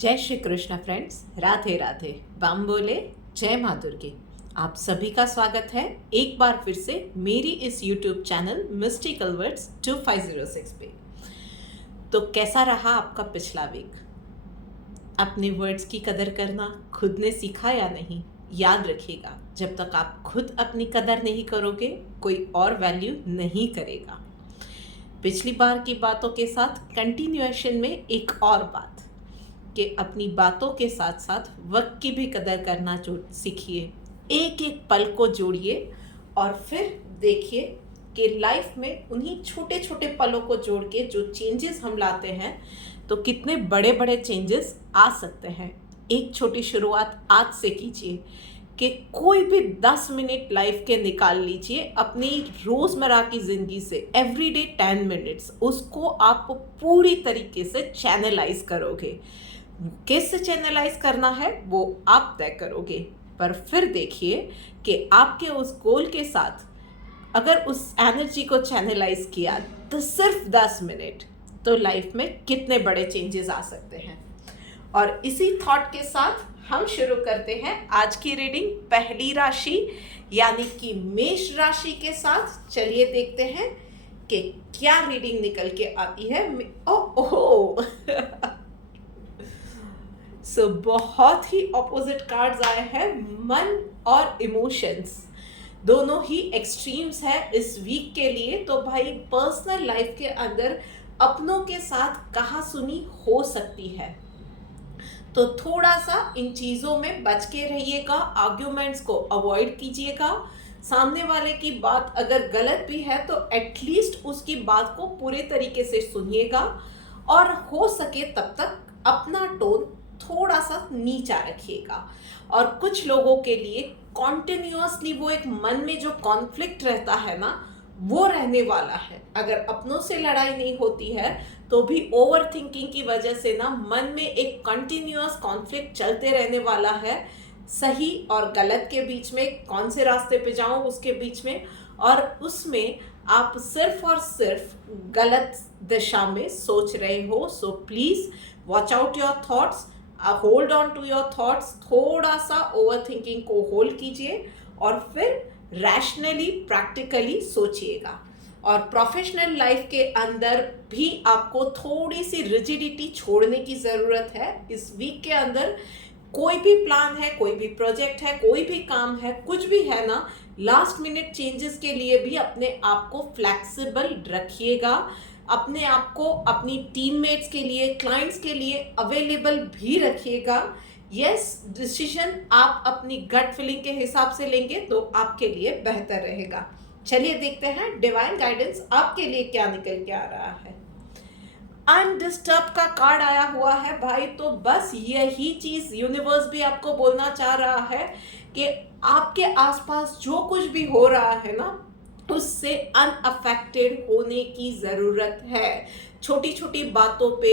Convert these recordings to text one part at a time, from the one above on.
जय श्री कृष्ण फ्रेंड्स, राधे राधे। बम बोले, जय माँ दुर्गे। आप सभी का स्वागत है एक बार फिर से मेरी इस YouTube चैनल मिस्टिकल वर्ड्स 2506 पे। तो कैसा रहा आपका पिछला वीक? अपने वर्ड्स की कदर करना खुद ने सीखा या नहीं? याद रखिएगा, जब तक आप खुद अपनी कदर नहीं करोगे कोई और वैल्यू नहीं करेगा। पिछली बार की बातों के साथ कंटिन्यूएशन में एक और बात कि अपनी बातों के साथ साथ वक्त की भी कदर करना सीखिए। एक एक पल को जोड़िए और फिर देखिए कि लाइफ में उन्हीं छोटे छोटे पलों को जोड़ के जो चेंजेस हम लाते हैं तो कितने बड़े बड़े चेंजेस आ सकते हैं। एक छोटी शुरुआत आज से कीजिए कि कोई भी 10 मिनट लाइफ के निकाल लीजिए अपनी रोज़मर्रा की ज़िंदगी से, एवरीडे 10 मिनट्स, उसको आप पूरी तरीके से चैनलाइज करोगे। कैसे चैनलाइज करना है वो आप तय करोगे, पर फिर देखिए कि आपके उस गोल के साथ अगर उस एनर्जी को चैनलाइज किया तो सिर्फ 10 मिनट, तो लाइफ में कितने बड़े चेंजेस आ सकते हैं। और इसी थॉट के साथ हम शुरू करते हैं आज की रीडिंग पहली राशि यानी कि मेष राशि के साथ। चलिए देखते हैं कि क्या रीडिंग निकल के आती है। ओह सो बहुत ही ऑपोजिट कार्ड्स आए हैं। मन और इमोशंस दोनों ही एक्सट्रीम्स है इस वीक के लिए। तो भाई पर्सनल लाइफ के अंदर अपनों के साथ कहासुनी हो सकती है, तो थोड़ा सा इन चीज़ों में बच के रहिएगा। आर्ग्यूमेंट्स को अवॉइड कीजिएगा। सामने वाले की बात अगर गलत भी है तो एटलीस्ट उसकी बात को पूरे तरीके से सुनिएगा और हो सके तब तक अपना टोन थोड़ा सा नीचा रखिएगा। और कुछ लोगों के लिए कॉन्टिन्यूअसली वो एक मन में जो कॉन्फ्लिक्ट रहता है ना, वो रहने वाला है। अगर अपनों से लड़ाई नहीं होती है तो भी ओवर थिंकिंग की वजह से ना मन में एक कंटिन्यूअस कॉन्फ्लिक्ट चलते रहने वाला है। सही और गलत के बीच में, कौन से रास्ते पे जाऊं उसके बीच में, और उसमें आप सिर्फ और सिर्फ गलत दिशा में सोच रहे हो। So please watch out your thoughts, hold on to your thoughts. थोड़ा सा ओवर थिंकिंग को होल्ड कीजिए और फिर रैशनली प्रैक्टिकली सोचिएगा। और प्रोफेशनल लाइफ के अंदर भी आपको थोड़ी सी रिजिडिटी छोड़ने की ज़रूरत है। इस वीक के अंदर कोई भी प्लान है, कोई भी प्रोजेक्ट है, कोई भी काम है, कुछ भी है ना, लास्ट मिनट चेंजेस के लिए भी अपने आप को फ्लैक्सिबल रखिएगा। अपने आप को अपनी टीममेट्स के लिए, क्लाइंट्स के लिए अवेलेबल भी रखिएगा। यस, डिसीजन आप अपनी गट फीलिंग के हिसाब से लेंगे तो आपके लिए बेहतर रहेगा। चलिए देखते हैं डिवाइन गाइडेंस आपके लिए क्या निकल के आ रहा है। अनडिस्टर्ब का कार्ड आया हुआ है भाई, तो बस यही चीज यूनिवर्स भी आपको बोलना चाह रहा है कि आपके आसपास जो कुछ भी हो रहा है ना, उससे अनअफेक्टेड होने की ज़रूरत है। छोटी छोटी बातों पे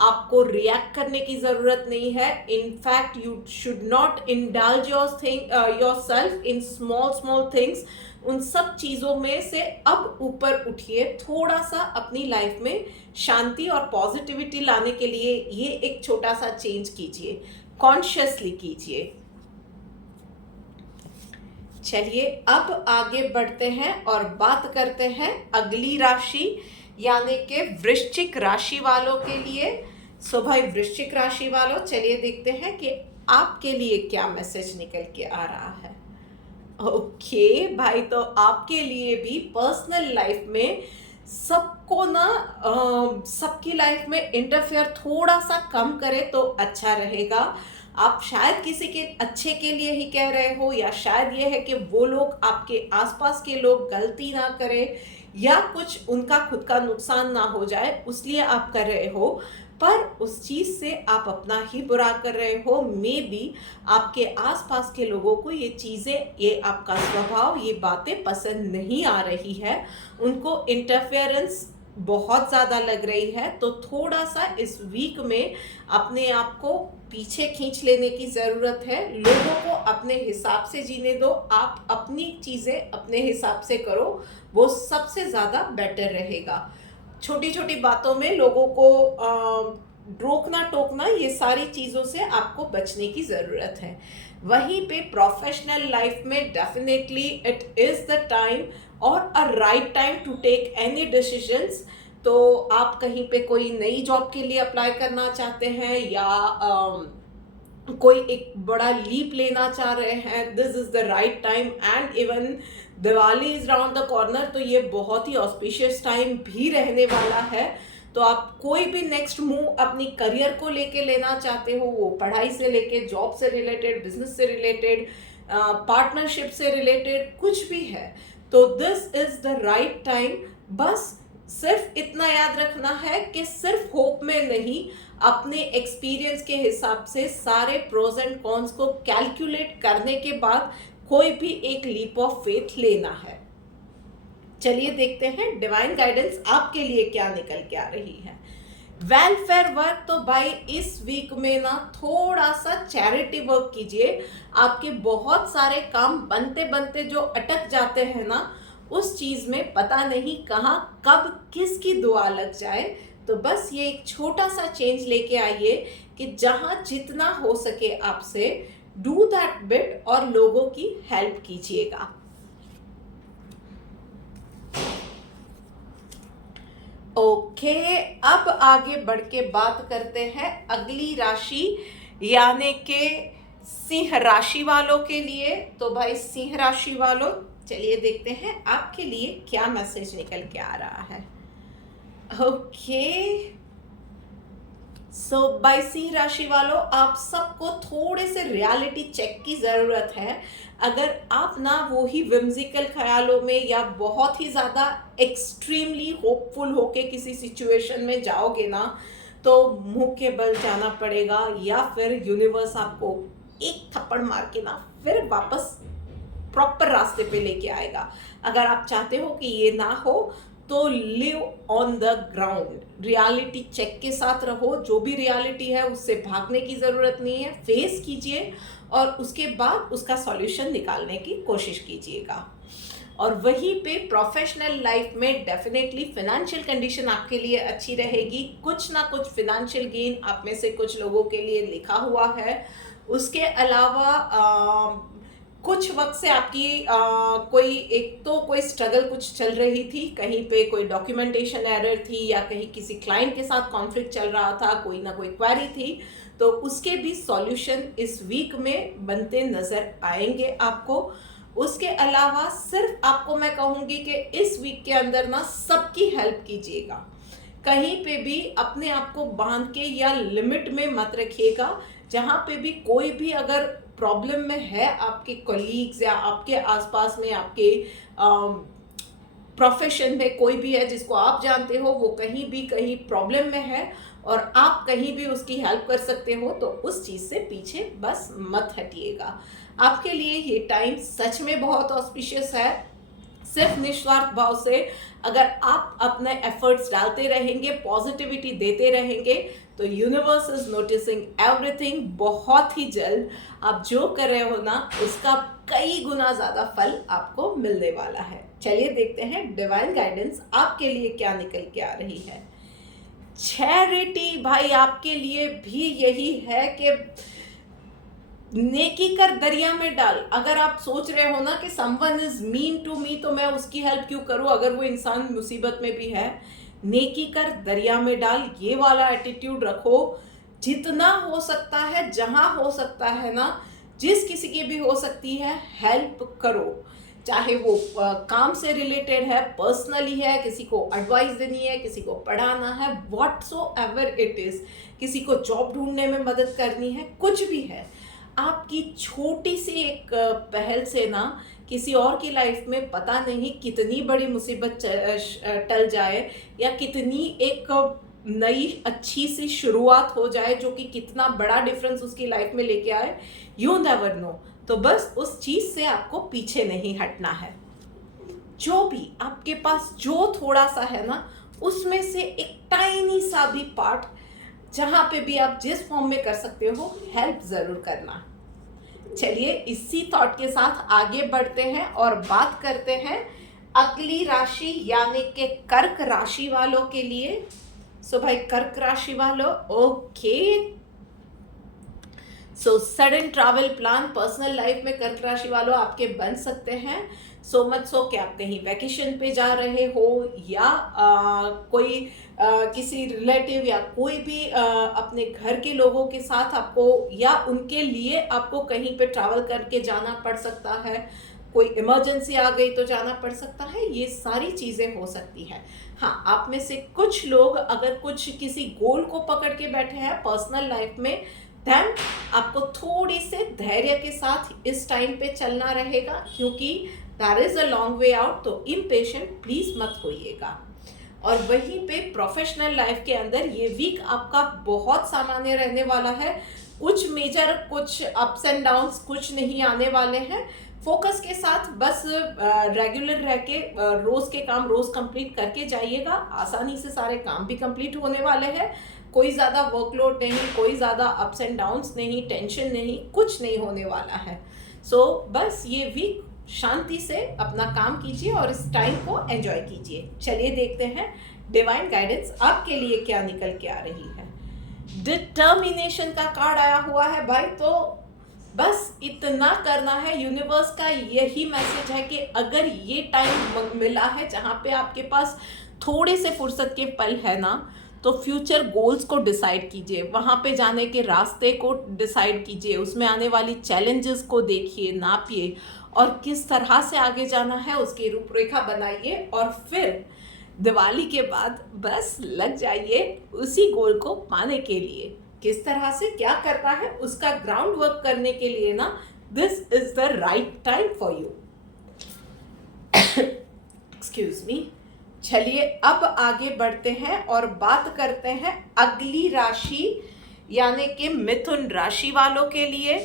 आपको रिएक्ट करने की ज़रूरत नहीं है। In fact you should not indulge yourself in small small things. उन सब चीज़ों में से अब ऊपर उठिए। थोड़ा सा अपनी लाइफ में शांति और पॉजिटिविटी लाने के लिए ये एक छोटा सा चेंज कीजिए, कॉन्शियसली कीजिए। चलिए अब आगे बढ़ते हैं और बात करते हैं अगली राशि यानी कि वृश्चिक राशि वालों के लिए। सो भाई वृश्चिक राशि वालों, चलिए देखते हैं कि आपके लिए क्या मैसेज निकल के आ रहा है। ओके भाई, तो आपके लिए भी पर्सनल लाइफ में सबको ना सबकी लाइफ में इंटरफेयर थोड़ा सा कम करे तो अच्छा रहेगा। आप शायद किसी के अच्छे के लिए ही कह रहे हो, या शायद ये है कि वो लोग, आपके आसपास के लोग गलती ना करें या कुछ उनका खुद का नुकसान ना हो जाए, उसलिए आप कर रहे हो। पर उस चीज़ से आप अपना ही बुरा कर रहे हो। मे बी आपके आसपास के लोगों को ये चीज़ें, ये आपका स्वभाव, ये बातें पसंद नहीं आ रही है। उनको इंटरफेरेंस बहुत ज़्यादा लग रही है। तो थोड़ा सा इस वीक में अपने आप को पीछे खींच लेने की ज़रूरत है। लोगों को अपने हिसाब से जीने दो, आप अपनी चीज़ें अपने हिसाब से करो, वो सबसे ज़्यादा बेटर रहेगा। छोटी छोटी बातों में लोगों को रोकना टोकना, ये सारी चीज़ों से आपको बचने की ज़रूरत है। वहीं पे प्रोफेशनल लाइफ में definitely it is the time और a right time to take any decisions. तो आप कहीं पे कोई नई जॉब के लिए अप्लाई करना चाहते हैं या कोई एक बड़ा लीप लेना चाह रहे हैं, this is the right time. And even Diwali is round the corner, तो ये बहुत ही ऑस्पिशियस टाइम भी रहने वाला है। तो आप कोई भी नेक्स्ट मूव अपनी करियर को लेके लेना चाहते हो, वो पढ़ाई से लेके जॉब से रिलेटेड, बिजनेस से रिलेटेड, पार्टनरशिप से रिलेटेड, कुछ भी है, तो this is the right time. बस सिर्फ इतना याद रखना है कि सिर्फ होप में नहीं, अपने एक्सपीरियंस के हिसाब से सारे प्रोज एंड कॉन्स को कैलकुलेट करने के बाद कोई भी एक लीप ऑफ फेथ लेना है। चलिए देखते हैं डिवाइन गाइडेंस आपके लिए क्या निकल के आ रही है। वेलफेयर वर्क, तो भाई इस वीक में ना थोड़ा सा चैरिटी वर्क कीजिए। आपके बहुत सारे काम बनते बनते जो अटक जाते हैं ना, उस चीज़ में पता नहीं कहाँ कब किसकी दुआ लग जाए। तो बस ये एक छोटा सा चेंज लेके आइए कि जहाँ जितना हो सके आपसे डू दैट बिट और लोगों की हेल्प कीजिएगा। ओके, अब आगे बढ़ के बात करते हैं अगली राशि यानी कि सिंह राशि वालों के लिए। तो भाई सिंह राशि वालों, चलिए देखते हैं आपके लिए क्या मैसेज निकल के आ रहा है। ओके, सो बाय सिंह राशि वालों, आप सबको थोड़े से रियलिटी चेक की ज़रूरत है। अगर आप ना वो ही विम्सिकल ख्यालों में या बहुत ही ज़्यादा एक्सट्रीमली होपफुल होके किसी सिचुएशन में जाओगे ना, तो मुंह के बल जाना पड़ेगा, या फिर यूनिवर्स आपको एक थप्पड़ मार के ना फिर वापस प्रॉपर रास्ते पे लेके आएगा। अगर आप चाहते हो कि ये ना हो, तो live on the ground, reality check के साथ रहो। जो भी रियलिटी है उससे भागने की ज़रूरत नहीं है, फेस कीजिए और उसके बाद उसका सॉल्यूशन निकालने की कोशिश कीजिएगा। और वहीं पे प्रोफेशनल लाइफ में डेफिनेटली फिनेंशियल कंडीशन आपके लिए अच्छी रहेगी। कुछ ना कुछ फिनेंशियल गेन आप में से कुछ लोगों के लिए लिखा हुआ है। उसके अलावा कुछ वक्त से आपकी कोई स्ट्रगल कुछ चल रही थी, कहीं पे कोई डॉक्यूमेंटेशन एरर थी या कहीं किसी क्लाइंट के साथ कॉन्फ्लिक्ट चल रहा था, कोई ना कोई क्वेरी थी, तो उसके भी सॉल्यूशन इस वीक में बनते नज़र आएंगे आपको। उसके अलावा सिर्फ आपको मैं कहूँगी कि इस वीक के अंदर ना सबकी हेल्प कीजिएगा। कहीं पे भी अपने आप को बांध के या लिमिट में मत रखिएगा। जहाँ पे भी कोई भी अगर प्रॉब्लम में है, आपके कलीग्स या आपके आसपास में आपके प्रोफेशन में कोई भी है जिसको आप जानते हो वो कहीं प्रॉब्लम में है और आप कहीं भी उसकी हेल्प कर सकते हो, तो उस चीज़ से पीछे बस मत हटिएगा। आपके लिए ये टाइम सच में बहुत ऑस्पिशियस है। सिर्फ निस्वार्थ भाव से अगर आप अपने एफर्ट्स डालते रहेंगे, पॉजिटिविटी देते रहेंगे, तो यूनिवर्स इज नोटिसिंग एवरीथिंग। बहुत ही जल्द आप जो कर रहे हो ना, उसका कई गुना ज़्यादा फल आपको मिलने वाला है। चलिए देखते हैं डिवाइन गाइडेंस आपके लिए क्या निकल के आ रही है। चैरिटी, भाई आपके लिए भी यही है कि नेकी कर दरिया में डाल। अगर आप सोच रहे हो ना कि someone is mean to me, तो मैं उसकी हेल्प क्यों करूं अगर वो इंसान मुसीबत में भी है, नेकी कर दरिया में डाल, ये वाला एटीट्यूड रखो। जितना हो सकता है, जहां हो सकता है ना, जिस किसी की भी हो सकती है, हेल्प करो। चाहे वो काम से रिलेटेड है, पर्सनली है, किसी को एडवाइस देनी है, किसी को पढ़ाना है, व्हाटसोएवर इट इज़, किसी को जॉब ढूंढने में मदद करनी है, कुछ भी है, आपकी छोटी सी एक पहल से ना किसी और की लाइफ में पता नहीं कितनी बड़ी मुसीबत टल जाए या कितनी एक नई अच्छी सी शुरुआत हो जाए जो कि कितना बड़ा डिफरेंस उसकी लाइफ में लेके आए, यू नेवर नो। तो बस उस चीज़ से आपको पीछे नहीं हटना है। जो भी आपके पास जो थोड़ा सा है ना, उसमें से एक टाइनी सा भी पार्ट जहाँ पे भी आप जिस फॉर्म में कर सकते हो, हेल्प ज़रूर करना। चलिए इसी थॉट के साथ आगे बढ़ते हैं और बात करते हैं अगली राशि यानी कि कर्क राशि वालों के लिए। सो भाई कर्क राशि वालों, okay, so sudden travel plan personal life में कर्क राशि वालों आपके बन सकते हैं। सो मच सो कि आप कहीं वैकेशन पे जा रहे हो या कोई किसी रिलेटिव या कोई भी अपने घर के लोगों के साथ आपको या उनके लिए आपको कहीं पे ट्रैवल करके जाना पड़ सकता है। कोई इमरजेंसी आ गई तो जाना पड़ सकता है, ये सारी चीज़ें हो सकती है। हाँ, आप में से कुछ लोग अगर कुछ किसी गोल को पकड़ के बैठे हैं पर्सनल लाइफ में, देन आपको थोड़ी से धैर्य के साथ इस टाइम पे चलना रहेगा, क्योंकि that is a long way out. तो इम्पेशेंट प्लीज मत होइएगा। और वहीं पे प्रोफेशनल लाइफ के अंदर ये वीक आपका बहुत सामान्य रहने वाला है। कुछ मेजर, कुछ अप्स एंड डाउन्स कुछ नहीं आने वाले हैं। फोकस के साथ बस रेगुलर रह के रोज के काम रोज कंप्लीट करके जाइएगा। आसानी से सारे काम भी कंप्लीट होने वाले हैं। कोई ज़्यादा वर्कलोड नहीं, कोई ज़्यादा अप्स एंड डाउन्स नहीं, टेंशन नहीं, कुछ नहीं होने वाला है। सो बस ये वीक शांति से अपना काम कीजिए और इस टाइम को एंजॉय कीजिए। चलिए देखते हैं डिवाइन गाइडेंस आपके लिए क्या निकल के आ रही है। डिटर्मिनेशन का कार्ड आया हुआ है भाई, तो बस इतना करना है। यूनिवर्स का यही मैसेज है कि अगर ये टाइम मिला है जहाँ पे आपके पास थोड़े से फुर्सत के पल है ना, तो फ्यूचर गोल्स को डिसाइड कीजिए, वहाँ पे जाने के रास्ते को डिसाइड कीजिए, उसमें आने वाली चैलेंजेस को देखिए, नापिए और किस तरह से आगे जाना है उसकी रूपरेखा बनाइए। और फिर दिवाली के बाद बस लग जाइए उसी गोल को पाने के लिए। किस तरह से क्या करना है उसका ग्राउंड वर्क करने के लिए ना, this is the right time for you. Excuse me. चलिए अब आगे बढ़ते हैं और बात करते हैं अगली राशि यानी कि मिथुन राशि वालों के लिए।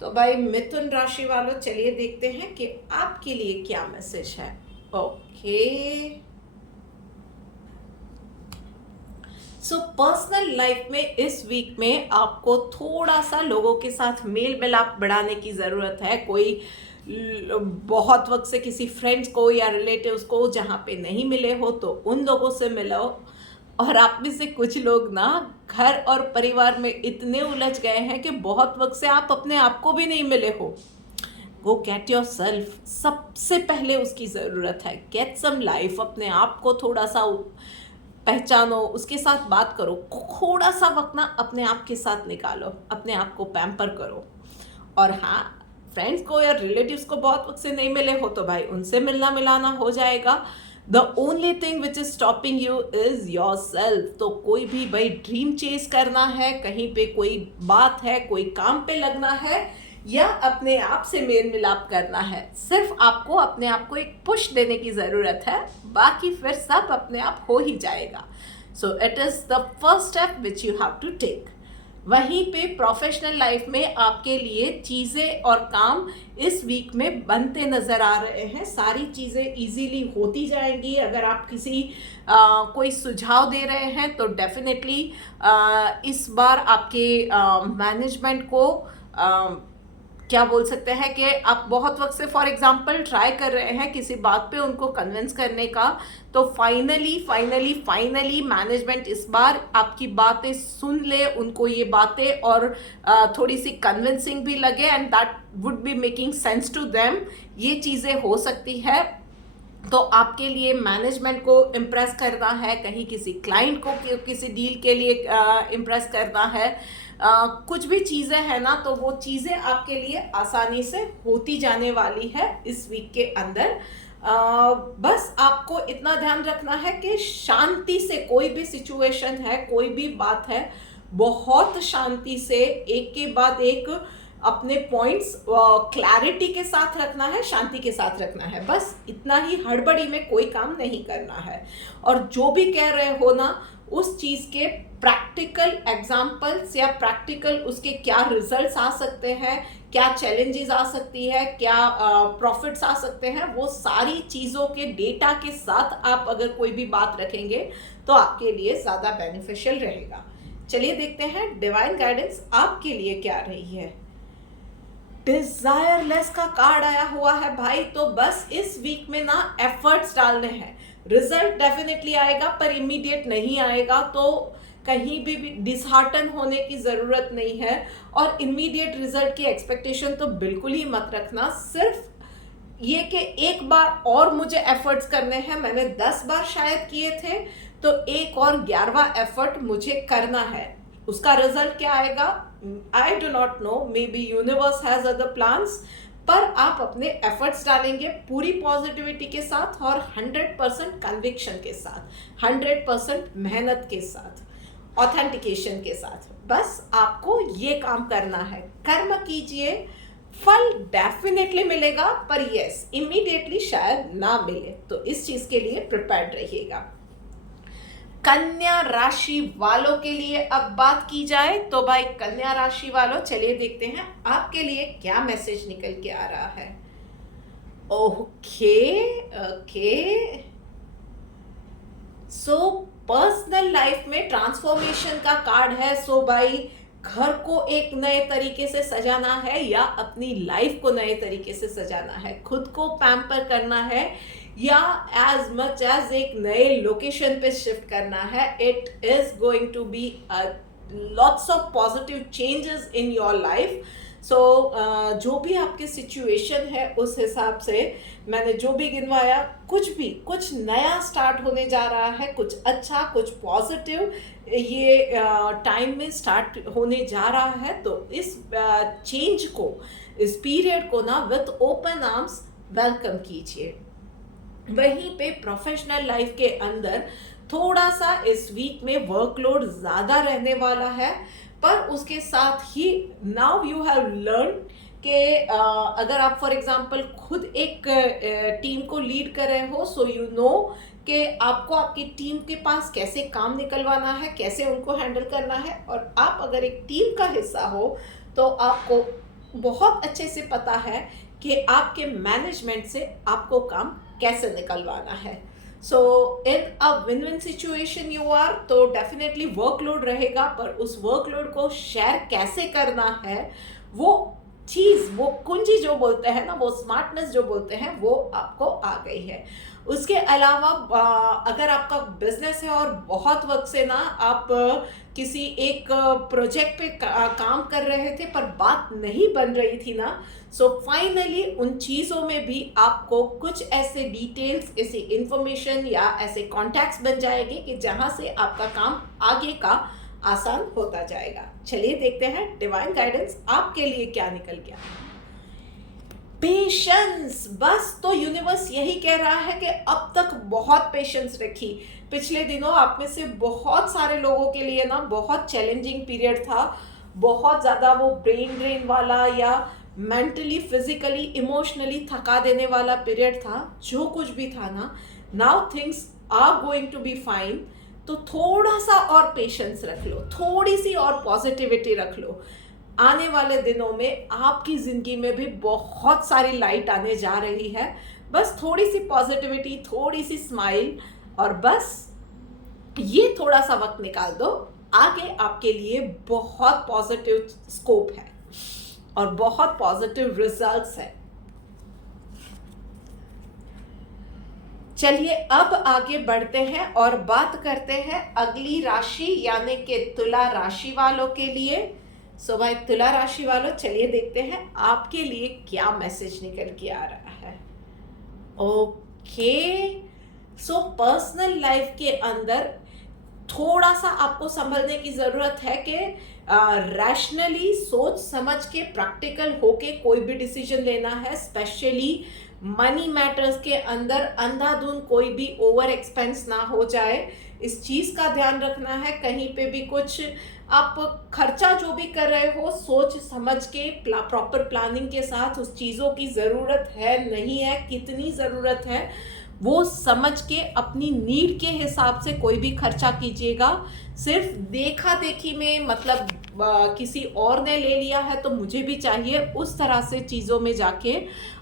तो भाई मिथुन राशि वालों, चलिए देखते हैं कि आपके लिए क्या मैसेज है। ओके, सो पर्सनल लाइफ में इस वीक में आपको थोड़ा सा लोगों के साथ मेल मिलाप बढ़ाने की ज़रूरत है। कोई बहुत वक्त से किसी फ्रेंड्स को या रिलेटिव्स को जहाँ पे नहीं मिले हो तो उन लोगों से मिलो। और आप में से कुछ लोग ना घर और परिवार में इतने उलझ गए हैं कि बहुत वक्त से आप अपने आप को भी नहीं मिले हो। गो गेट योर सेल्फ, सबसे पहले उसकी ज़रूरत है। गेट सम लाइफ, अपने आप को थोड़ा सा पहचानो, उसके साथ बात करो, थोड़ा सा वक्त ना अपने आप के साथ निकालो, अपने आप को पैम्पर करो। और हाँ, फ्रेंड्स को या रिलेटिव्स को बहुत वक्त से नहीं मिले हो तो भाई उनसे मिलना मिलाना हो जाएगा। The only thing which is stopping you is your self. तो कोई भी भाई ड्रीम चेज करना है, कहीं पे कोई बात है, कोई काम पे लगना है या अपने आप से मेल मिलाप करना है, सिर्फ आपको अपने आप को एक पुश देने की ज़रूरत है, बाकी फिर सब अपने आप हो ही जाएगा। So it is the first step which you have to take. वहीं पे प्रोफेशनल लाइफ में आपके लिए चीज़ें और काम इस वीक में बनते नज़र आ रहे हैं। सारी चीज़ें इजीली होती जाएंगी। अगर आप किसी कोई सुझाव दे रहे हैं तो डेफिनेटली इस बार आपके मैनेजमेंट को क्या बोल सकते हैं कि आप बहुत वक्त से फॉर एग्जांपल ट्राई कर रहे हैं किसी बात पे उनको कन्विंस करने का, तो फाइनली मैनेजमेंट इस बार आपकी बातें सुन ले, उनको ये बातें और थोड़ी सी कन्विंसिंग भी लगे and that would be making sense to them. ये चीज़ें हो सकती है। तो आपके लिए मैनेजमेंट को इम्प्रेस करना है, कहीं किसी क्लाइंट को किसी डील के लिए इम्प्रेस करना है, कुछ भी चीज़ें हैं ना, तो वो चीज़ें आपके लिए आसानी से होती जाने वाली है इस वीक के अंदर। बस आपको इतना ध्यान रखना है कि शांति से कोई भी सिचुएशन है, कोई भी बात है, बहुत शांति से एक के बाद एक अपने पॉइंट्स क्लैरिटी के साथ रखना है, शांति के साथ रखना है। बस इतना ही, हड़बड़ी में कोई काम नहीं करना है। और जो भी कह रहे हो ना, उस चीज़ के प्रैक्टिकल एग्जाम्पल्स या प्रैक्टिकल उसके क्या रिजल्ट्स आ सकते हैं, क्या चैलेंजेस आ सकती है, क्या प्रॉफिट्स आ सकते हैं, वो सारी चीज़ों के डेटा के साथ आप अगर कोई भी बात रखेंगे तो आपके लिए ज़्यादा बेनिफिशियल रहेगा। चलिए देखते हैं डिवाइन गाइडेंस आपके लिए क्या रही है। डिजायरलेस का कार्ड आया हुआ है भाई, तो बस इस वीक में ना एफर्ट्स डालने हैं। रिजल्ट डेफिनेटली आएगा पर इमीडिएट नहीं आएगा, तो कहीं भी डिसहार्टन होने की ज़रूरत नहीं है। और इमीडिएट रिजल्ट की एक्सपेक्टेशन तो बिल्कुल ही मत रखना। सिर्फ ये कि एक बार और मुझे एफर्ट्स करने हैं, मैंने 10 बार शायद किए थे, तो एक और 11वां एफर्ट मुझे करना है। उसका रिजल्ट क्या आएगा I do not know, may be universe has other plans, पर आप अपने एफर्ट्स डालेंगे पूरी पॉजिटिविटी के साथ और 100% कन्विक्शन के साथ, 100% मेहनत के साथ, ऑथेंटिकेशन के साथ। बस आपको ये काम करना है, कर्म कीजिए, फल डेफिनेटली मिलेगा, पर यस इमीडिएटली शायद ना मिले, तो इस चीज के लिए प्रिपेयर्ड रहिएगा। कन्या राशि वालों के लिए अब बात की जाए तो भाई कन्या राशि वालों, चलिए देखते हैं आपके लिए क्या मैसेज निकल के आ रहा है। Okay okay, so personal life में ट्रांसफॉर्मेशन का कार्ड है। सो भाई घर को एक नए तरीके से सजाना है या अपनी लाइफ को नए तरीके से सजाना है, खुद को पैम्पर करना है या एज मच एज एक नए लोकेशन पे शिफ्ट करना है। It is going to be lots of positive changes in your life. So जो भी आपकी सिचुएशन है उस हिसाब से मैंने जो भी गिनवाया, कुछ नया स्टार्ट होने जा रहा है, कुछ अच्छा, कुछ पॉजिटिव ये टाइम में स्टार्ट होने जा रहा है। तो इस चेंज को, इस पीरियड को ना विथ ओपन आर्म्स वेलकम कीजिए। वहीं पे प्रोफेशनल लाइफ के अंदर थोड़ा सा इस वीक में वर्कलोड ज़्यादा रहने वाला है, पर उसके साथ ही नाउ यू हैव लर्न कि अगर आप फॉर एग्जांपल खुद एक टीम को लीड कर रहे हो, सो यू नो कि आपको आपकी टीम के पास कैसे काम निकलवाना है, कैसे उनको हैंडल करना है। और आप अगर एक टीम का हिस्सा हो तो आपको बहुत अच्छे से पता है कि आपके मैनेजमेंट से आपको काम कैसे निकलवाना है। So in a win win situation you are, तो डेफिनेटली वर्कलोड रहेगा, पर उस वर्कलोड को शेयर कैसे करना है, वो चीज़, वो कुंजी जो बोलते हैं ना, वो स्मार्टनेस जो बोलते हैं, वो आपको आ गई है। उसके अलावा अगर आपका बिजनेस है और बहुत वक्त से ना आप किसी एक प्रोजेक्ट पे काम कर रहे थे पर बात नहीं बन रही थी ना, सो फाइनली उन चीज़ों में भी आपको कुछ ऐसे डिटेल्स, ऐसे इंफॉर्मेशन या ऐसे कॉन्टैक्ट्स बन जाएंगे कि जहाँ से आपका काम आगे का आसान होता जाएगा। चलिए देखते हैं डिवाइन गाइडेंस आपके लिए क्या निकल गया। पेशेंस, बस तो यूनिवर्स यही कह रहा है कि अब तक बहुत पेशेंस रखी। पिछले दिनों आप में से बहुत सारे लोगों के लिए ना बहुत चैलेंजिंग पीरियड था, बहुत ज़्यादा वो ब्रेन ड्रेन वाला या मेंटली, फिजिकली, इमोशनली थका देने वाला पीरियड था। जो कुछ भी था ना, now things are going to be fine. तो थोड़ा सा और पेशेंस रख लो, थोड़ी सी और पॉजिटिविटी रख लो। आने वाले दिनों में आपकी ज़िंदगी में भी बहुत सारी लाइट आने जा रही है। बस थोड़ी सी पॉजिटिविटी, थोड़ी सी स्माइल, और बस ये थोड़ा सा वक्त निकाल दो। आगे आपके लिए बहुत पॉजिटिव स्कोप है और बहुत पॉजिटिव रिजल्ट्स है। चलिए अब आगे बढ़ते हैं और बात करते हैं अगली राशि यानी कि तुला राशि वालों के लिए। सो भाई तुला राशि वालों, चलिए देखते हैं आपके लिए क्या मैसेज निकल के आ रहा है। ओके, सो पर्सनल लाइफ के अंदर थोड़ा सा आपको संभलने की ज़रूरत है कि रैशनली सोच समझ के प्रैक्टिकल होके कोई भी डिसीजन लेना है। स्पेशली मनी मैटर्स के अंदर अंधाधुंध कोई भी ओवर एक्सपेंस ना हो जाए, इस चीज़ का ध्यान रखना है। कहीं पे भी कुछ आप खर्चा जो भी कर रहे हो, सोच समझ के प्रॉपर प्लानिंग के साथ उस चीज़ों की ज़रूरत है नहीं है, कितनी ज़रूरत है, वो समझ के अपनी नीड के हिसाब से कोई भी खर्चा कीजिएगा। सिर्फ देखा देखी में, मतलब किसी और ने ले लिया है तो मुझे भी चाहिए, उस तरह से चीज़ों में जाके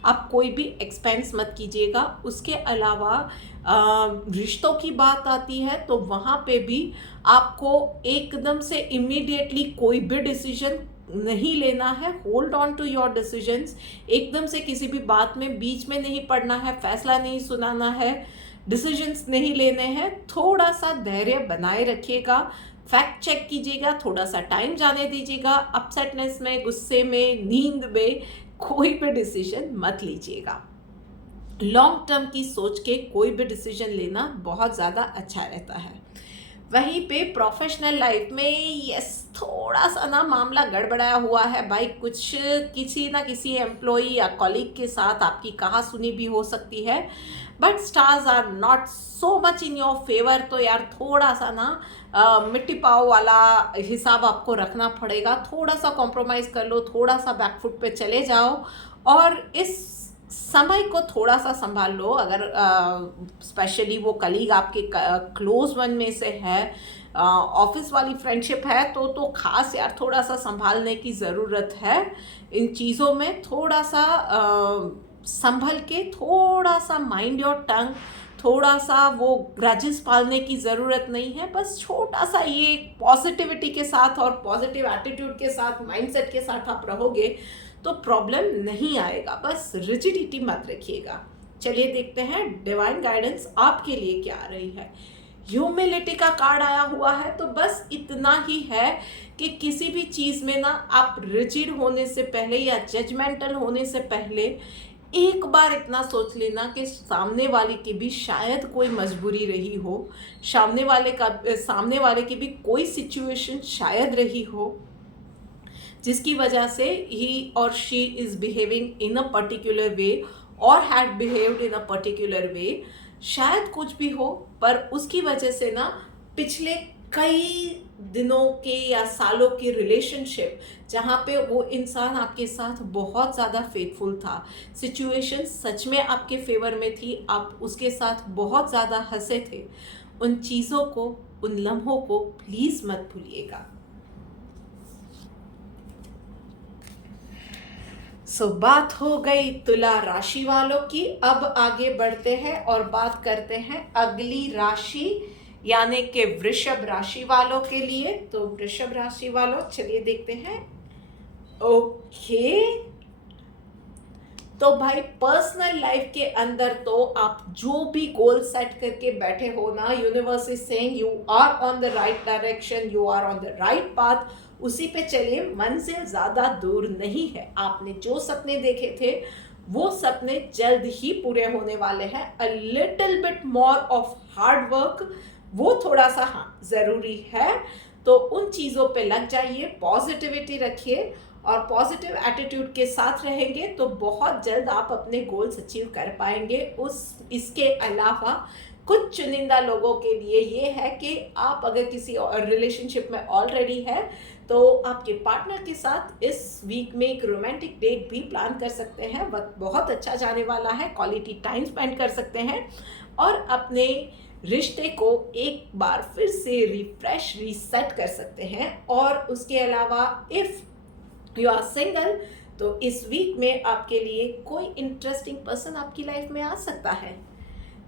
आप कोई भी एक्सपेंस मत कीजिएगा। उसके अलावा रिश्तों की बात आती है तो वहाँ पे भी आपको एकदम से इमीडिएटली कोई भी डिसीजन नहीं लेना है। Hold on to your decisions. एकदम से किसी भी बात में बीच में नहीं पड़ना है, फैसला नहीं सुनाना है। डिसीजंस नहीं लेने हैं, थोड़ा सा धैर्य बनाए रखिएगा, फैक्ट चेक कीजिएगा, थोड़ा सा टाइम जाने दीजिएगा, अपसेटनेस में, गुस्से में, नींद में कोई भी डिसीजन मत लीजिएगा। लॉन्ग टर्म की सोच के कोई भी डिसीजन लेना बहुत ज़्यादा अच्छा रहता है। वहीं पे प्रोफेशनल लाइफ में यस थोड़ा सा ना मामला गड़बड़ाया हुआ है भाई, कुछ किसी ना किसी एम्प्लॉई या कॉलीग के साथ आपकी कहा सुनी भी हो सकती है, but stars are not so much in your favour. तो यार थोड़ा सा ना मिट्टी पाव वाला हिसाब आपको रखना पड़ेगा, थोड़ा सा कॉम्प्रोमाइज़ कर लो, थोड़ा सा बैकफुट पे चले जाओ और इस समय को थोड़ा सा संभाल लो। अगर स्पेशली वो कलीग आपके क्लोज वन में से है, ऑफिस वाली फ्रेंडशिप है, तो खास यार थोड़ा सा संभालने की ज़रूरत है। इन चीज़ों में थोड़ा सा संभल के, थोड़ा सा माइंड योर टंग, थोड़ा सा वो ग्रजेस पालने की ज़रूरत नहीं है। बस छोटा सा ये पॉजिटिविटी के साथ और पॉजिटिव एटीट्यूड के साथ, माइंडसेट के साथ आप रहोगे तो प्रॉब्लम नहीं आएगा। बस रिजिडिटी मत रखिएगा। चलिए देखते हैं डिवाइन गाइडेंस आपके लिए क्या आ रही है। ह्यूमिलिटी का कार्ड आया हुआ है, तो बस इतना ही है कि किसी भी चीज़ में ना आप रिजिड होने से पहले या जजमेंटल होने से पहले एक बार इतना सोच लेना कि सामने वाले की भी शायद कोई मजबूरी रही हो, सामने वाले की भी कोई सिचुएशन शायद रही हो जिसकी वजह से ही और she is behaving in a particular way और had behaved in a particular way. शायद कुछ भी हो, पर उसकी वजह से ना पिछले कई दिनों के या सालों की रिलेशनशिप जहाँ पे वो इंसान आपके साथ बहुत ज़्यादा फेथफुल था, सिचुएशन सच में आपके फेवर में थी, आप उसके साथ बहुत ज़्यादा हंसे थे, उन चीज़ों को, उन लम्हों को प्लीज़ मत भूलिएगा। बात हो गई तुला राशि वालों की। अब आगे बढ़ते हैं और बात करते हैं अगली राशि यानी कि वृषभ राशि वालों के लिए। तो वृषभ राशि वालों, चलिए देखते हैं। ओके, तो भाई पर्सनल लाइफ के अंदर तो आप जो भी गोल सेट करके बैठे हो ना, universe is saying you are on the right direction, you are on the right path, उसी पे चलिए, मंजिल ज़्यादा दूर नहीं है। आपने जो सपने देखे थे वो सपने जल्द ही पूरे होने वाले हैं। A little bit more of hard work वो थोड़ा सा ज़रूरी है, तो उन चीज़ों पे लग जाइए, पॉजिटिविटी रखिए और पॉजिटिव एटीट्यूड के साथ रहेंगे तो बहुत जल्द आप अपने गोल्स अचीव कर पाएंगे। इसके अलावा कुछ चुनिंदा लोगों के लिए ये है कि आप अगर किसी रिलेशनशिप में ऑलरेडी है तो आपके पार्टनर के साथ इस वीक में एक रोमांटिक डेट भी प्लान कर सकते हैं। वक्त बहुत अच्छा जाने वाला है, क्वालिटी टाइम स्पेंड कर सकते हैं और अपने रिश्ते को एक बार फिर से रिफ्रेश, रीसेट कर सकते हैं। और उसके अलावा इफ़ यू आर सिंगल तो इस वीक में आपके लिए कोई इंटरेस्टिंग पर्सन आपकी लाइफ में आ सकता है।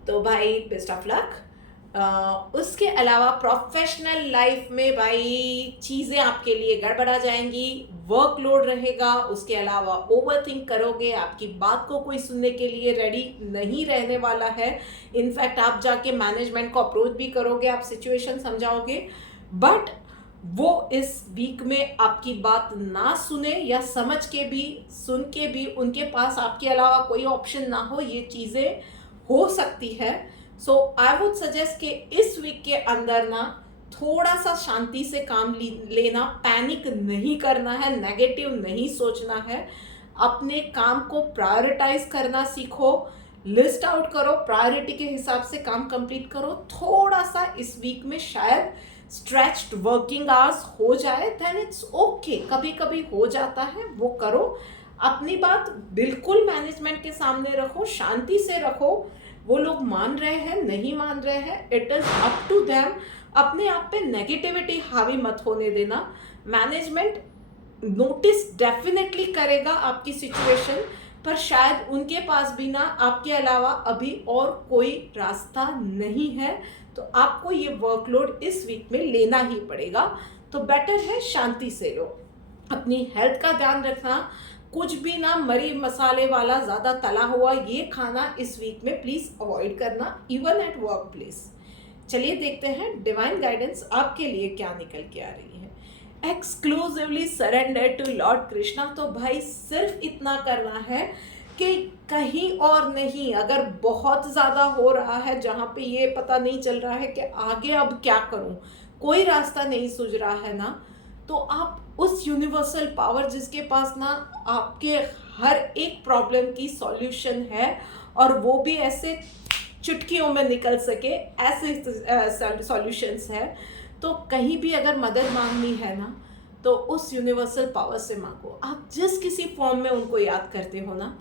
तो भाई बेस्ट ऑफ लक। उसके अलावा प्रोफेशनल लाइफ में भाई चीज़ें आपके लिए गड़बड़ा जाएंगी, वर्कलोड रहेगा, उसके अलावा ओवरथिंक करोगे, आपकी बात को कोई सुनने के लिए रेडी नहीं रहने वाला है। इनफैक्ट आप जाके मैनेजमेंट को अप्रोच भी करोगे, आप सिचुएशन समझाओगे, बट वो इस वीक में आपकी बात ना सुने या समझ के भी, सुन के भी उनके पास आपके अलावा कोई ऑप्शन ना हो, ये चीज़ें हो सकती है। सो आई वुड सजेस्ट कि इस वीक के अंदर ना थोड़ा सा शांति से काम लेना, पैनिक नहीं करना है, नेगेटिव नहीं सोचना है, अपने काम को प्रायोरिटाइज करना सीखो, लिस्ट आउट करो, प्रायोरिटी के हिसाब से काम कंप्लीट करो। थोड़ा सा इस वीक में शायद स्ट्रेच्ड वर्किंग आवर्स हो जाए, देन इट्स ओके, कभी कभी हो जाता है, वो करो। अपनी बात बिल्कुल मैनेजमेंट के सामने रखो, शांति से रखो, वो लोग मान रहे हैं नहीं मान रहे हैं, it is up to them. अपने आप पे नेगेटिविटी हावी मत होने देना। मैनेजमेंट नोटिस डेफिनेटली करेगा आपकी सिचुएशन, पर शायद उनके पास भी ना आपके अलावा अभी और कोई रास्ता नहीं है, तो आपको ये वर्कलोड इस वीक में लेना ही पड़ेगा। तो बेटर है शांति से लो, अपनी हेल्थ का ध्यान रखना, कुछ भी ना मरी मसाले वाला ज़्यादा तला हुआ ये खाना इस वीक में प्लीज़ अवॉइड करना, इवन एट वर्क प्लेस। चलिए देखते हैं डिवाइन गाइडेंस आपके लिए क्या निकल के आ रही है। Exclusively surrender to lord Krishna. तो भाई सिर्फ इतना करना है कि कहीं और नहीं, अगर बहुत ज़्यादा हो रहा है जहाँ पे ये पता नहीं चल रहा है कि आगे अब क्या करूँ, कोई रास्ता नहीं सूझ रहा है ना, तो आप उस यूनिवर्सल पावर जिसके पास ना आपके हर एक प्रॉब्लम की सॉल्यूशन है और वो भी ऐसे चुटकियों में निकल सके, ऐसे सॉल्यूशंस है, तो कहीं भी अगर मदद मांगनी है ना तो उस यूनिवर्सल पावर से मांगो। आप जिस किसी फॉर्म में उनको याद करते हो ना,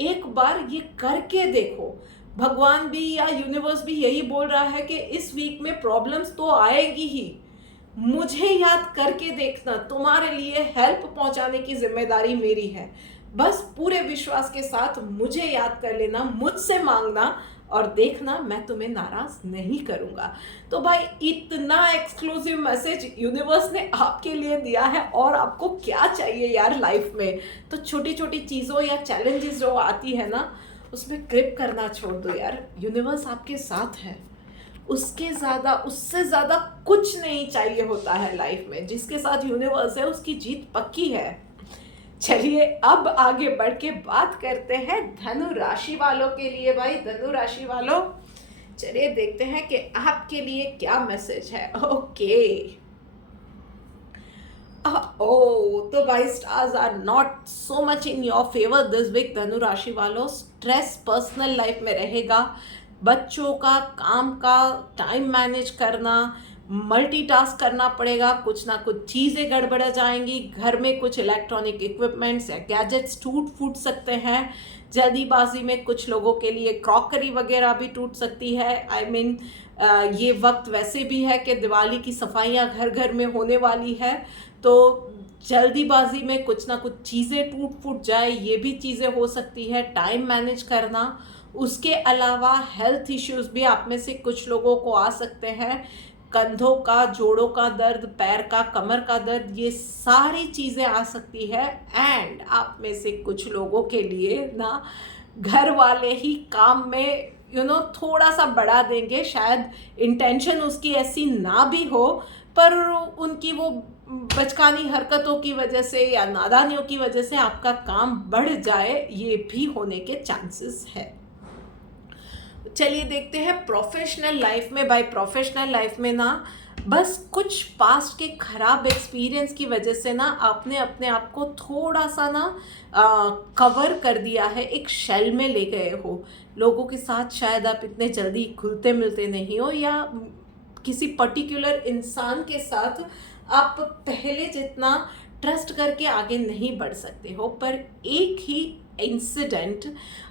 एक बार ये करके देखो। भगवान भी या यूनिवर्स भी यही बोल रहा है कि इस वीक में प्रॉब्लम्स तो आएगी ही, मुझे याद करके देखना, तुम्हारे लिए हेल्प पहुंचाने की जिम्मेदारी मेरी है। बस पूरे विश्वास के साथ मुझे याद कर लेना, मुझसे मांगना और देखना मैं तुम्हें नाराज नहीं करूंगा। तो भाई इतना एक्सक्लूसिव मैसेज यूनिवर्स ने आपके लिए दिया है, और आपको क्या चाहिए यार लाइफ में। तो छोटी छोटी चीज़ों या चैलेंजेस जो आती है ना, उसमें ग्रिप करना छोड़ दो यार, यूनिवर्स आपके साथ है। उससे ज़्यादा कुछ नहीं चाहिए होता है लाइफ में। जिसके साथ यूनिवर्स है उसकी जीत पक्की है। चलिए अब आगे बढ़ के बात करते हैं धनु राशि वालों के लिए। भाई धनु राशि वालों, चलिए देखते हैं कि आपके लिए क्या मैसेज है। ओके तो भाई stars are not so much in your favour this week. धनु राशि वालों, स्ट्रेस पर्सनल लाइफ में रहेगा। बच्चों का, काम का टाइम मैनेज करना, मल्टीटास्क करना पड़ेगा, कुछ ना कुछ चीज़ें गड़बड़ जाएंगी। घर में कुछ इलेक्ट्रॉनिक इक्विपमेंट्स या गैजेट्स टूट फूट सकते हैं। जल्दीबाजी में कुछ लोगों के लिए क्रॉकरी वगैरह भी टूट सकती है। आई मीन ये वक्त वैसे भी है कि दिवाली की सफाइयाँ घर घर में होने वाली है, तो जल्दीबाजी में कुछ ना कुछ चीज़ें टूट फूट जाए, ये भी चीज़ें हो सकती है। टाइम मैनेज करना। उसके अलावा हेल्थ इश्यूज भी आप में से कुछ लोगों को आ सकते हैं। कंधों का, जोड़ों का दर्द, पैर का, कमर का दर्द, ये सारी चीज़ें आ सकती है। एंड आप में से कुछ लोगों के लिए ना घर वाले ही काम में थोड़ा सा बढ़ा देंगे। शायद इंटेंशन उसकी ऐसी ना भी हो, पर उनकी वो बचकानी हरकतों की वजह से या नादानियों की वजह से आपका काम बढ़ जाए, ये भी होने के चांसेस है। चलिए देखते हैं प्रोफेशनल लाइफ में। भाई प्रोफेशनल लाइफ में ना बस कुछ पास्ट के खराब एक्सपीरियंस की वजह से ना आपने अपने आप को थोड़ा सा ना कवर कर दिया है, एक शेल में ले गए हो। लोगों के साथ शायद आप इतने जल्दी घुलते मिलते नहीं हो, या किसी पर्टिकुलर इंसान के साथ आप पहले जितना ट्रस्ट करके आगे नहीं बढ़ सकते हो। पर एक ही इंसिडेंट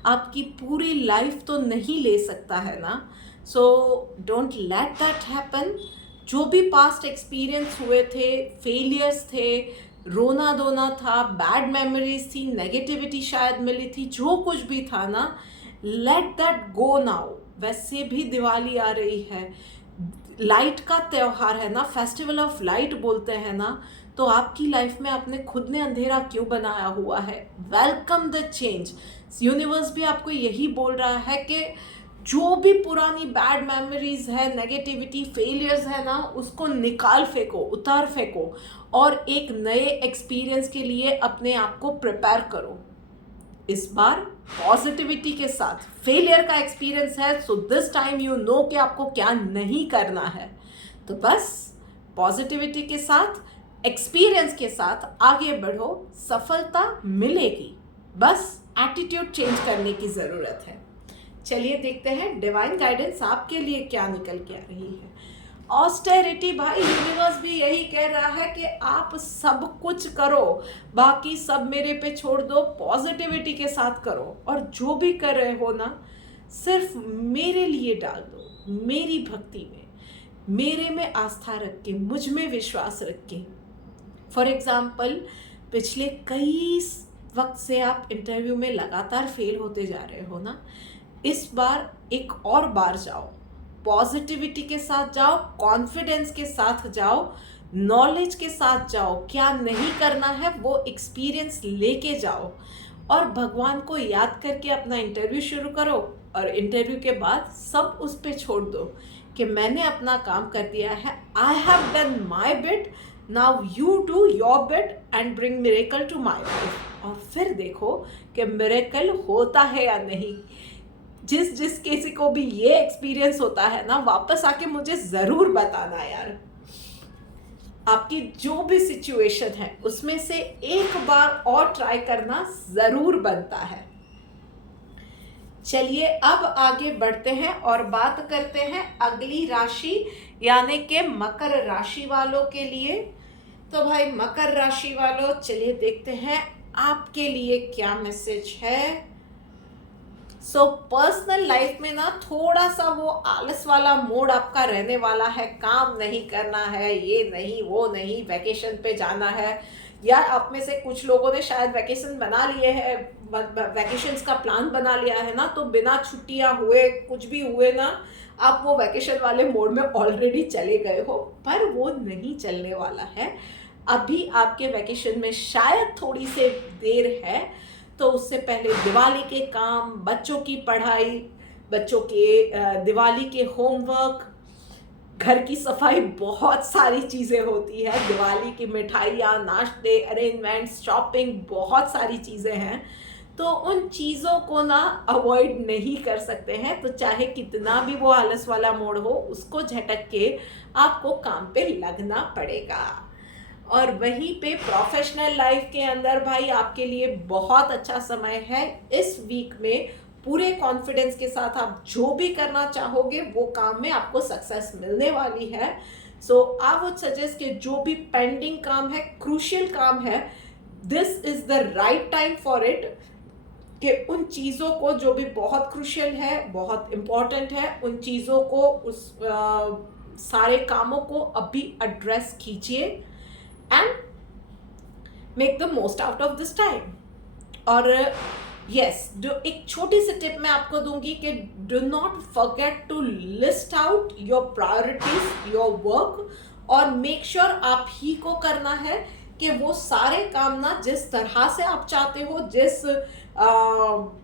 आपकी पूरी लाइफ तो नहीं ले सकता है ना। So don't let that happen. जो भी पास्ट एक्सपीरियंस हुए थे, फेलियर्स थे, रोना धोना था, बैड मेमोरीज थी, नेगेटिविटी शायद मिली थी, जो कुछ भी था ना, लेट दैट गो नाउ। वैसे भी दिवाली आ रही है, लाइट का त्यौहार है ना, फेस्टिवल ऑफ लाइट बोलते हैं ना, तो आपकी लाइफ में आपने खुद ने अंधेरा क्यों बनाया हुआ है। Welcome the change. यूनिवर्स भी आपको यही बोल रहा है कि जो भी पुरानी बैड मेमोरीज है, नेगेटिविटी, फेलियर्स है ना, उसको निकाल फेंको, उतार फेंको, और एक नए एक्सपीरियंस के लिए अपने आप को प्रिपेयर करो। इस बार पॉजिटिविटी के साथ। फेलियर का एक्सपीरियंस है, so this time you know कि आपको क्या नहीं करना है। तो बस पॉजिटिविटी के साथ, एक्सपीरियंस के साथ आगे बढ़ो, सफलता मिलेगी। बस एटीट्यूड चेंज करने की ज़रूरत है। चलिए देखते हैं डिवाइन गाइडेंस आपके लिए क्या निकल के आ रही है। ऑस्टेरिटी। भाई यूनिवर्स भी यही कह रहा है कि आप सब कुछ करो, बाकी सब मेरे पे छोड़ दो, पॉजिटिविटी के साथ करो, और जो भी कर रहे हो ना सिर्फ मेरे लिए डाल दो, मेरी भक्ति में, मेरे में आस्था रख के, मुझ में विश्वास रख के। फॉर एग्जाम्पल, पिछले कई वक्त से आप इंटरव्यू में लगातार फेल होते जा रहे हो ना, इस बार एक और बार जाओ, पॉजिटिविटी के साथ जाओ, कॉन्फिडेंस के साथ जाओ, नॉलेज के साथ जाओ, क्या नहीं करना है वो एक्सपीरियंस लेके जाओ, और भगवान को याद करके अपना इंटरव्यू शुरू करो, और इंटरव्यू के बाद सब उस पे छोड़ दो कि मैंने अपना काम कर दिया है, I have done my bit, now you do your bit and bring miracle to my life. और फिर देखो कि मिरेकल होता है या नहीं। जिस किसी को भी ये एक्सपीरियंस होता है ना, वापस आके मुझे ज़रूर बताना यार। आपकी जो भी सिचुएशन है उसमें से एक बार और ट्राई करना ज़रूर बनता है। चलिए अब आगे बढ़ते हैं और बात करते हैं अगली राशि यानी कि मकर राशि वालों के लिए। तो भाई मकर राशि वालों, चलिए देखते हैं आपके लिए क्या मैसेज है। सो पर्सनल लाइफ में ना थोड़ा सा वो आलस वाला मोड आपका रहने वाला है, काम नहीं करना है, ये नहीं वो नहीं, वैकेशन पे जाना है। या आप में से कुछ लोगों ने शायद वैकेशन बना लिए है, वैकेशंस का प्लान बना लिया है ना, तो बिना छुट्टियां हुए कुछ भी हुए ना, आप वो वैकेशन वाले मोड में ऑलरेडी चले गए हो, पर वो नहीं चलने वाला है। अभी आपके वैकेशन में शायद थोड़ी सी देर है, तो उससे पहले दिवाली के काम, बच्चों की पढ़ाई, बच्चों के दिवाली के होमवर्क, घर की सफाई, बहुत सारी चीज़ें होती है। दिवाली की मिठाइयाँ, नाश्ते, अरेंजमेंट्स, शॉपिंग, बहुत सारी चीज़ें हैं। तो उन चीज़ों को ना अवॉइड नहीं कर सकते हैं। तो चाहे कितना भी वो आलस वाला मोड़ हो, उसको झटक के आपको काम पे लगना पड़ेगा। और वहीं पे प्रोफेशनल लाइफ के अंदर भाई आपके लिए बहुत अच्छा समय है। इस वीक में पूरे कॉन्फिडेंस के साथ आप जो भी करना चाहोगे वो काम में आपको सक्सेस मिलने वाली है। सो आई वुड सजेस्ट कि जो भी पेंडिंग काम है, क्रूशियल काम है, this is the right time for it, कि उन चीज़ों को जो भी बहुत क्रूशियल है, बहुत इम्पॉर्टेंट है, उन चीज़ों को, उस सारे कामों को अभी एड्रेस कीजिए and make the most out of this time. और यस, जो एक छोटी सी टिप मैं आपको दूंगी कि do not forget to list out your priorities, your work, और मेक श्योर आप ही को करना है कि वो सारे काम ना जिस तरह से आप चाहते हो, जिस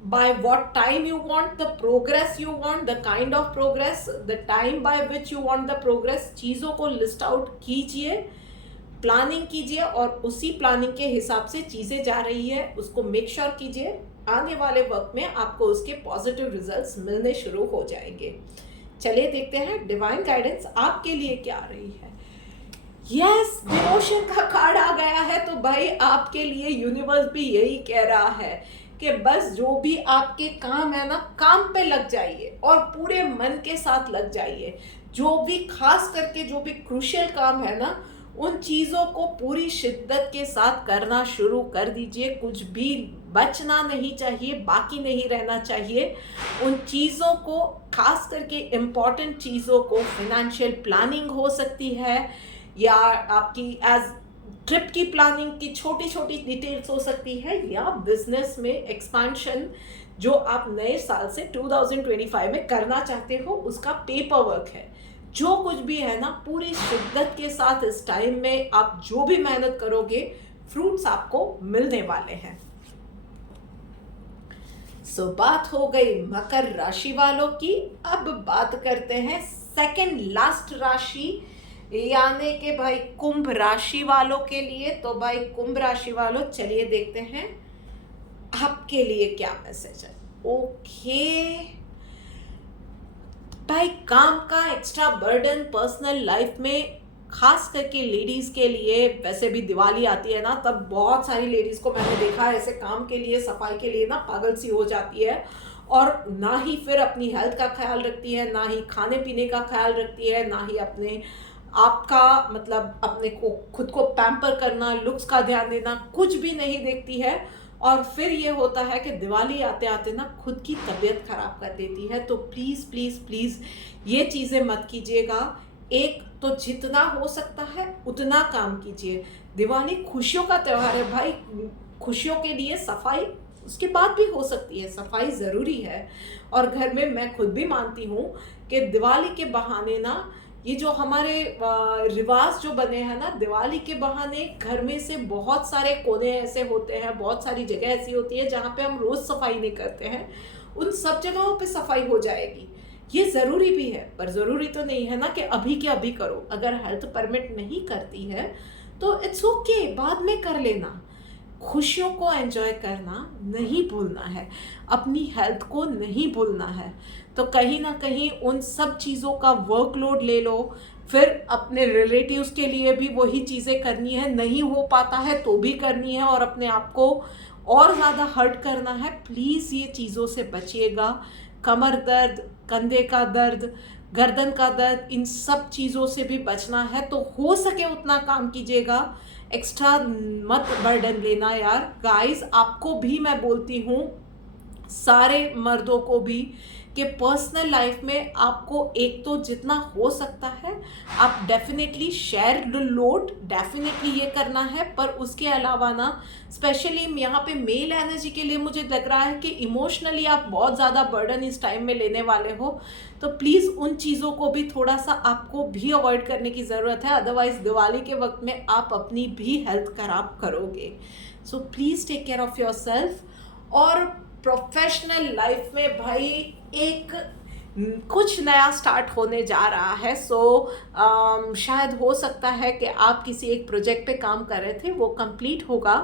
by what time you want the progress you want, the kind of progress, the time by which you want the progress, चीज़ों को लिस्ट आउट कीजिए, प्लानिंग कीजिए, और उसी प्लानिंग के हिसाब से चीज़ें जा रही है उसको मेक श्योर कीजिए। आने वाले वक्त में आपको उसके पॉजिटिव रिजल्ट्स मिलने शुरू हो जाएंगे। चलिए देखते हैं डिवाइन गाइडेंस आपके लिए क्या आ रही है। यस, डिवोशन का कार्ड आ गया है। तो भाई आपके लिए यूनिवर्स भी यही कह रहा है कि बस जो भी आपके काम है ना, काम पे लग जाइए और पूरे मन के साथ लग जाइए। जो भी खास करके जो भी क्रूशियल काम है ना, उन चीज़ों को पूरी शिद्दत के साथ करना शुरू कर दीजिए। कुछ भी बचना नहीं चाहिए, बाकी नहीं रहना चाहिए। उन चीज़ों को, खास करके इम्पॉर्टेंट चीज़ों को, फाइनेंशियल प्लानिंग हो सकती है, या आपकी एज ट्रिप की प्लानिंग की छोटी छोटी डिटेल्स हो सकती है, या बिजनेस में एक्सपेंशन जो आप नए साल से 2025 में करना चाहते हो उसका पेपर वर्क है। जो कुछ भी है ना, पूरी शिद्दत के साथ इस टाइम में आप जो भी मेहनत करोगे, फ्रूट्स आपको मिलने वाले हैं। सो बात हो गई मकर राशि वालों की। अब बात करते हैं सेकंड लास्ट राशि यानी कि भाई कुंभ राशि वालों के लिए। तो भाई कुंभ राशि वालों, चलिए देखते हैं आपके लिए क्या मैसेज है। ओके भाई, काम का एक्स्ट्रा बर्डन पर्सनल लाइफ में, खास करके लेडीज़ के लिए, वैसे भी दिवाली आती है ना, तब बहुत सारी लेडीज़ को मैंने देखा है ऐसे काम के लिए, सफाई के लिए ना पागल सी हो जाती है, और ना ही फिर अपनी हेल्थ का ख्याल रखती है, ना ही खाने पीने का ख्याल रखती है, ना ही अपने आपका मतलब अपने को खुद को पैम्पर करना, लुक्स का ध्यान देना, कुछ भी नहीं देखती है। और फिर ये होता है कि दिवाली आते आते ना खुद की तबीयत खराब कर देती है। तो प्लीज़ प्लीज़ प्लीज़ ये चीज़ें मत कीजिएगा। एक तो जितना हो सकता है उतना काम कीजिए। दिवाली खुशियों का त्यौहार है भाई, खुशियों के लिए सफाई उसके बाद भी हो सकती है, सफाई ज़रूरी है। और घर में मैं खुद भी मानती हूँ कि दिवाली के बहाने ना ये जो हमारे रिवाज जो बने हैं ना, दिवाली के बहाने घर में से बहुत सारे कोने ऐसे होते हैं, बहुत सारी जगह ऐसी होती है जहाँ पे हम रोज़ सफाई नहीं करते हैं, उन सब जगहों पे सफाई हो जाएगी। ये ज़रूरी भी है, पर ज़रूरी तो नहीं है ना कि अभी के अभी करो। अगर हेल्थ परमिट नहीं करती है तो इट्स ओके, बाद में कर लेना। खुशियों को एंजॉय करना नहीं भूलना है, अपनी हेल्थ को नहीं भूलना है। तो कहीं ना कहीं उन सब चीज़ों का वर्कलोड ले लो, फिर अपने रिलेटिव्स के लिए भी वही चीज़ें करनी है, नहीं हो पाता है तो भी करनी है, और अपने आप को और ज़्यादा हर्ट करना है। प्लीज़ ये चीज़ों से बचिएगा। कमर दर्द, कंधे का दर्द, गर्दन का दर्द, इन सब चीज़ों से भी बचना है। तो हो सके उतना काम कीजिएगा, एक्स्ट्रा मत बर्डन लेना यार। गाइस, आपको भी मैं बोलती हूँ, सारे मर्दों को भी, कि पर्सनल लाइफ में आपको एक तो जितना हो सकता है आप definitely share the load, definitely ये करना है। पर उसके अलावा ना, स्पेशली यहाँ पे मेल एनर्जी के लिए मुझे लग रहा है कि इमोशनली आप बहुत ज़्यादा बर्डन इस टाइम में लेने वाले हो, तो प्लीज़ उन चीज़ों को भी थोड़ा सा आपको भी अवॉइड करने की ज़रूरत है। अदरवाइज़ दिवाली के वक्त में आप अपनी भी हेल्थ खराब करोगे। So please take care of your self. और प्रोफेशनल लाइफ में भाई एक कुछ नया स्टार्ट होने जा रहा है। शायद हो सकता है कि आप किसी एक प्रोजेक्ट पे काम कर रहे थे, वो कंप्लीट होगा।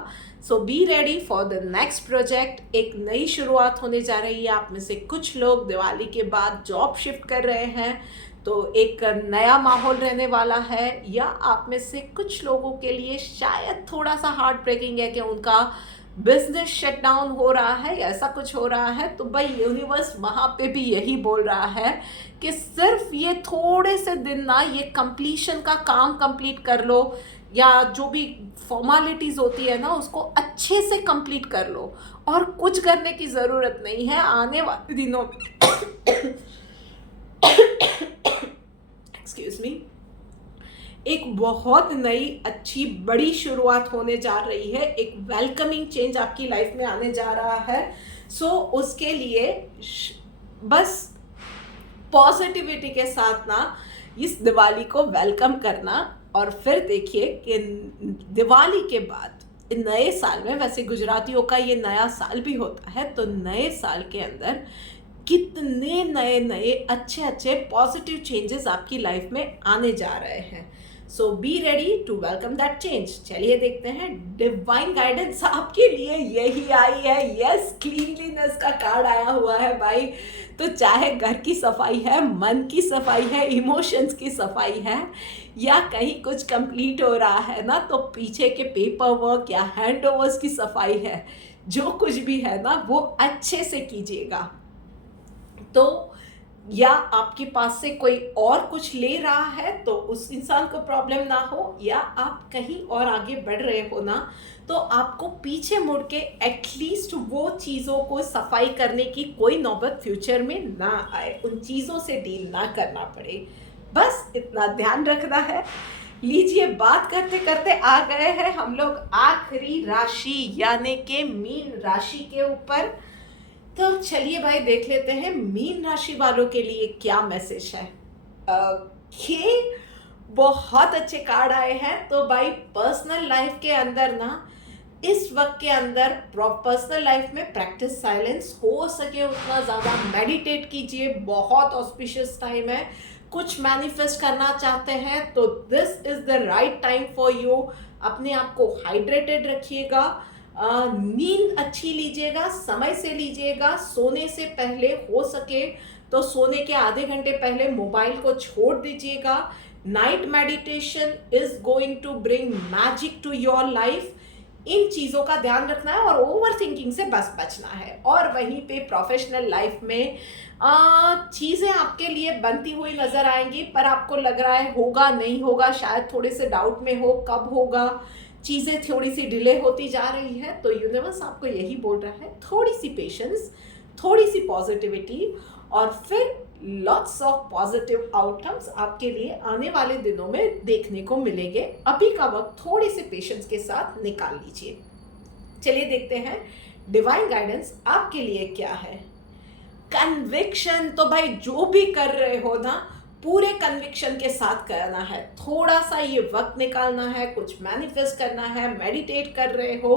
So be ready for the next project. एक नई शुरुआत होने जा रही है। आप में से कुछ लोग दिवाली के बाद जॉब शिफ्ट कर रहे हैं, तो एक नया माहौल रहने वाला है। या आप में से कुछ लोगों के लिए शायद थोड़ा सा हार्ट ब्रेकिंग है कि उनका बिजनेस शट डाउन हो रहा है या ऐसा कुछ हो रहा है। तो भाई यूनिवर्स वहाँ पे भी यही बोल रहा है कि सिर्फ ये थोड़े से दिन ना, ये कंप्लीशन का काम कंप्लीट कर लो, या जो भी फॉर्मेलिटीज़ होती है ना उसको अच्छे से कंप्लीट कर लो, और कुछ करने की ज़रूरत नहीं है। आने वाले दिनों में एक्सक्यूज मी, एक बहुत नई अच्छी बड़ी शुरुआत होने जा रही है। एक वेलकमिंग चेंज आपकी लाइफ में आने जा रहा है। उसके लिए बस पॉजिटिविटी के साथ ना इस दिवाली को वेलकम करना। और फिर देखिए कि दिवाली के बाद नए साल में, वैसे गुजरातियों का ये नया साल भी होता है, तो नए साल के अंदर कितने नए नए अच्छे अच्छे पॉजिटिव चेंजेस आपकी लाइफ में आने जा रहे हैं। So be ready to welcome that change. चलिए देखते हैं, डिवाइन गाइडेंस आपके लिए यही आई है। यस, क्लीनलीनेस का कार्ड आया हुआ है भाई। तो चाहे घर की सफाई है, मन की सफाई है, इमोशंस की सफाई है, या कहीं कुछ कंप्लीट हो रहा है ना, तो पीछे के पेपर वर्क या हैंड ओवर्स की सफाई है, जो कुछ भी है ना वो अच्छे से कीजिएगा। तो या आपके पास से कोई और कुछ ले रहा है तो उस इंसान को प्रॉब्लम ना हो, या आप कहीं और आगे बढ़ रहे हो ना, तो आपको पीछे मुड़ के एटलीस्ट वो चीज़ों को सफाई करने की कोई नौबत फ्यूचर में ना आए, उन चीज़ों से डील ना करना पड़े। बस इतना ध्यान रखना है। लीजिए, बात करते करते आ गए हैं हम लोग आखिरी राशि यानी कि मीन राशि के ऊपर। तो चलिए भाई देख लेते हैं मीन राशि वालों के लिए क्या मैसेज है। ये बहुत अच्छे कार्ड आए हैं। तो भाई पर्सनल लाइफ के अंदर ना, इस वक्त के अंदर पर्सनल लाइफ में प्रैक्टिस साइलेंस, हो सके उतना ज़्यादा मेडिटेट कीजिए। बहुत ऑस्पिशियस टाइम है। कुछ मैनिफेस्ट करना चाहते हैं तो this is the right time for you. अपने आप को हाइड्रेटेड रखिएगा, नींद अच्छी लीजिएगा, समय से लीजिएगा। सोने से पहले हो सके तो सोने के आधे घंटे पहले मोबाइल को छोड़ दीजिएगा। Night meditation is going to bring magic to your life. इन चीज़ों का ध्यान रखना है और ओवर थिंकिंग से बस बचना है। और वहीं पे प्रोफेशनल लाइफ में चीज़ें आपके लिए बनती हुई नज़र आएंगी, पर आपको लग रहा है होगा नहीं होगा, शायद थोड़े से डाउट में हो कब होगा, चीज़ें थोड़ी सी डिले होती जा रही है। तो यूनिवर्स आपको यही बोल रहा है, थोड़ी सी पेशेंस, थोड़ी सी पॉजिटिविटी, और फिर लॉट्स ऑफ पॉजिटिव आउटकम्स आपके लिए आने वाले दिनों में देखने को मिलेंगे। अभी का वक्त थोड़ी सी पेशेंस के साथ निकाल लीजिए। चलिए देखते हैं डिवाइन गाइडेंस आपके लिए क्या है। कन्विक्शन। तो भाई जो भी कर रहे हो ना, पूरे कन्विक्शन के साथ करना है। थोड़ा सा ये वक्त निकालना है, कुछ मैनिफेस्ट करना है, मेडिटेट कर रहे हो,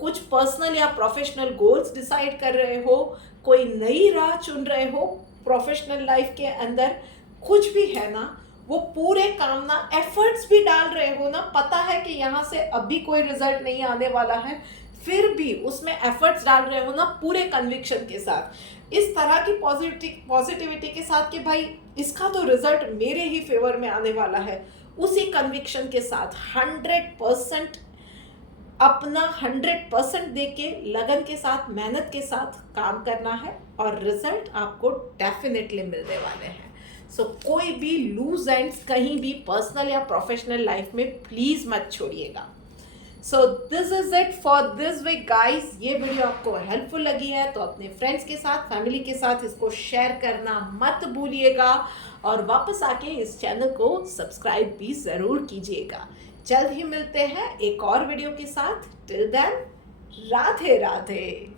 कुछ पर्सनल या प्रोफेशनल गोल्स डिसाइड कर रहे हो, कोई नई राह चुन रहे हो प्रोफेशनल लाइफ के अंदर, कुछ भी है ना, वो पूरे काम ना एफर्ट्स भी डाल रहे हो ना, पता है कि यहाँ से अभी कोई रिजल्ट नहीं आने वाला है, फिर भी उसमें एफर्ट्स डाल रहे हो ना पूरे कन्विक्शन के साथ, इस तरह की पॉजिटिविटी के साथ कि भाई इसका तो रिजल्ट मेरे ही फेवर में आने वाला है, उसी कन्विक्शन के साथ 100% अपना 100% देके लगन के साथ मेहनत के साथ काम करना है और रिजल्ट आपको डेफिनेटली मिलने वाले हैं। सो कोई भी लूज एंड्स कहीं भी पर्सनल या प्रोफेशनल लाइफ में प्लीज मत छोड़िएगा। So this is it for this week guys. ये वीडियो आपको हेल्पफुल लगी है तो अपने फ्रेंड्स के साथ, फैमिली के साथ इसको शेयर करना मत भूलिएगा और वापस आके इस चैनल को सब्सक्राइब भी ज़रूर कीजिएगा। जल्द ही मिलते हैं एक और वीडियो के साथ। Till then, Radhe Radhe.